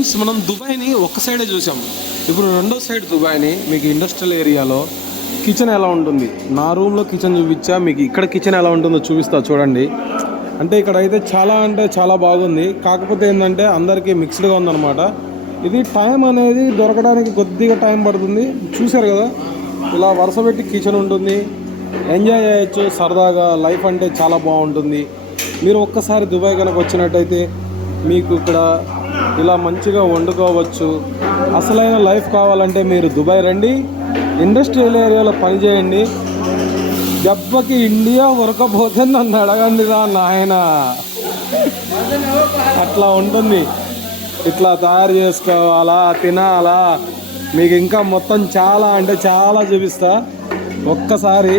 Friends, మనం దుబాయ్ని ఒక సైడే చూసాం. ఇప్పుడు రెండో సైడ్ దుబాయ్ని మీకు ఇండస్ట్రియల్ ఏరియాలో కిచెన్ ఎలా ఉంటుంది. నా రూమ్లో కిచెన్ చూపించా, మీకు ఇక్కడ కిచెన్ ఎలా ఉంటుందో చూపిస్తా చూడండి. అంటే ఇక్కడ అయితే చాలా బాగుంది. కాకపోతే ఏంటంటే అందరికీ మిక్స్డ్గా ఉందన్నమాట. ఇది టైం అనేది దొరకడానికి కొద్దిగా టైం పడుతుంది. చూశారు కదా, ఇలా వరుస పెట్టి కిచెన్ ఉంటుంది. ఎంజాయ్ చేయొచ్చు సరదాగా. లైఫ్ అంటే చాలా బాగుంటుంది. మీరు ఒక్కసారి దుబాయ్ కనుక వచ్చినట్టయితే మీకు ఇక్కడ ఇలా మంచిగా వండుకోవచ్చు. అసలైన లైఫ్ కావాలంటే మీరు దుబాయ్ రండి, ఇండస్ట్రియల్ ఏరియాలో పనిచేయండి. దెబ్బకి ఇండియా ఉరకపోతే నన్ను అడగండి రా నాయన. అట్లా ఉంటుంది. ఇట్లా తయారు చేసుకోవాలా, తినాలా, మీకు ఇంకా మొత్తం చాలా చూపిస్తా. ఒక్కసారి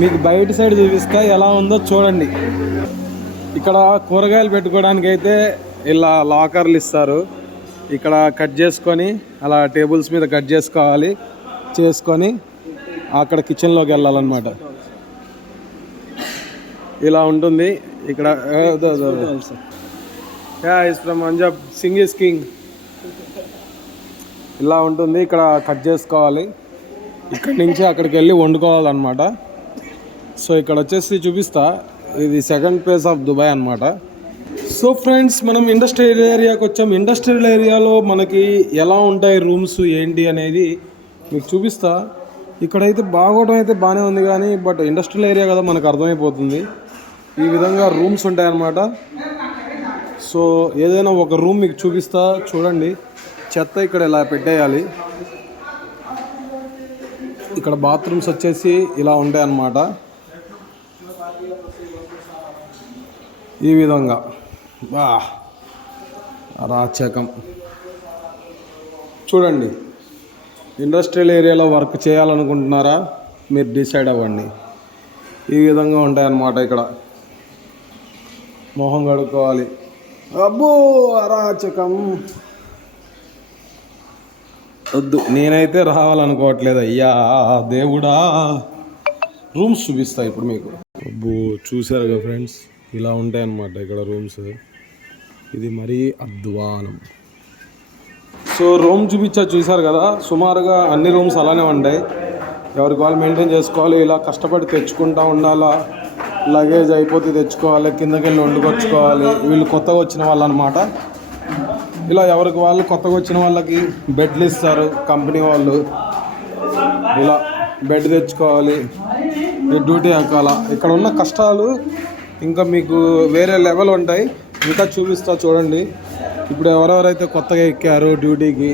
మీకు బయట సైడ్ చూపిస్తా ఎలా ఉందో చూడండి. ఇక్కడ కూరగాయలు పెట్టుకోవడానికి అయితే ఇలా లాకర్లు ఇస్తారు. ఇక్కడ కట్ చేసుకొని అలా టేబుల్స్ మీద కట్ చేసుకొని అక్కడ కిచెన్లోకి వెళ్ళాలన్నమాట. ఇలా ఉంటుంది ఇక్కడ. Is from Punjab, Singh is king. ఇలా ఉంటుంది. ఇక్కడ కట్ చేసుకోవాలి, ఇక్కడి నుంచి అక్కడికి వెళ్ళి వండుకోవాలన్నమాట. సో ఇక్కడ వచ్చేసి చూపిస్తా, ఇది సెకండ్ ప్లేస్ ఆఫ్ దుబాయ్ అనమాట. సో ఫ్రెండ్స్, మనం ఇండస్ట్రియల్ ఏరియాకి వచ్చాం. ఇండస్ట్రియల్ ఏరియాలో మనకి ఎలా ఉంటాయి రూమ్స్ ఏంటి అనేది మీకు చూపిస్తా. ఇక్కడైతే బాగోవడం అయితే బాగానే ఉంది, కానీ బట్ ఇండస్ట్రియల్ ఏరియా కదా మనకు అర్థమైపోతుంది. ఈ విధంగా రూమ్స్ ఉంటాయన్నమాట. సో ఏదైనా ఒక రూమ్ మీకు చూపిస్తా చూడండి. చెత్త ఇక్కడ ఇలా పెట్టేయాలి. ఇక్కడ బాత్రూమ్స్ వచ్చేసి ఇలా ఉంటాయి అన్నమాట. ఈ విధంగా రాచకం చూడండి. ఇండస్ట్రియల్ ఏరియాలో వర్క్ చేయాలనుకుంటున్నారా, మీరు డిసైడ్ అవ్వండి. ఈ విధంగా ఉంటాయన్నమాట. ఇక్కడ మొహం కడుక్కోవాలి. అబ్బో అరాచకం వద్దు, నేనైతే రావాలనుకోవట్లేదు. అయ్యా దేవుడా. రూమ్స్ చూపిస్తా ఇప్పుడు మీకు. అబ్బో చూసారు కదా ఫ్రెండ్స్, ఇలా ఉంటాయన్నమాట ఇక్కడ రూమ్స్. ఇది మరీ అధ్వానం. సో రూమ్ చూసారు కదా, సుమారుగా అన్ని రూమ్స్ అలానే ఉంటాయి. ఎవరికి వాళ్ళు మెయింటైన్ చేసుకోవాలి. ఇలా కష్టపడి తెచ్చుకుంటూ ఉండాలా. లగేజ్ అయిపోతే తెచ్చుకోవాలి, కిందకి వెళ్ళి వండుకొచ్చుకోవాలి. వీళ్ళు కొత్తగా వచ్చిన వాళ్ళు అనమాట. ఇలా ఎవరికి వాళ్ళు కొత్తగా వచ్చిన వాళ్ళకి బెడ్లు ఇస్తారు కంపెనీ వాళ్ళు. ఇలా బెడ్ తెచ్చుకోవాలి, డ్యూటీ ఎక్కాల. ఇక్కడ ఉన్న కష్టాలు ఇంకా మీకు వేరే లెవెల్ ఉంటాయి. ఇంకా చూపిస్తా చూడండి. ఇప్పుడు ఎవరెవరైతే కొత్తగా ఎక్కారు డ్యూటీకి